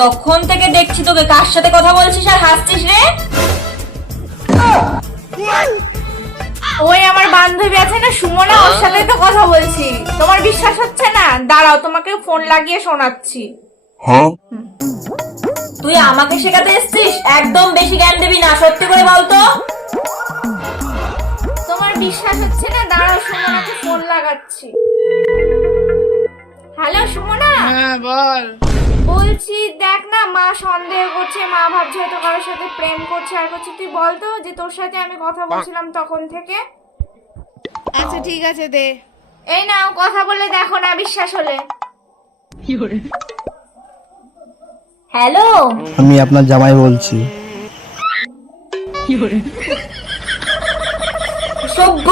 তখন থেকে দেখছি তোকে কার সাথে কথা বলছিস আর হাসছিস রে। ওই আমার বান্ধবী আছে না সুমনা, ওর সাথে তো কথা বলছি। তোমার বিশ্বাস হচ্ছে না? দাঁড়াও, তোমাকে ফোন লাগিয়ে শোনাচ্ছি। তুই আমাকে শেখাতে এসছিস? একদম বেশি জ্ঞান দিবি না, সত্যি করে বলতো। তোমার বিশ্বাস হচ্ছে না? দাঁড়াও, সুমনাকে ফোন লাগাচ্ছি। হ্যালো সুমনা। হ্যাঁ বল। বলছি দেখ না, মা সন্দেহ করছে, মা ভাবছে হয়তো কারোর সাথে প্রেম করছে আর করছে। তুই বলতো যে তোর সাথে আমি কথা বলছিলাম তখন থেকে। আচ্ছা ঠিক আছে দে। এই নাও, কথা বলে দেখো না বিশ্বাস হলে। হ্যালো, আমি আপনার জামাই বলছি। সভ্য।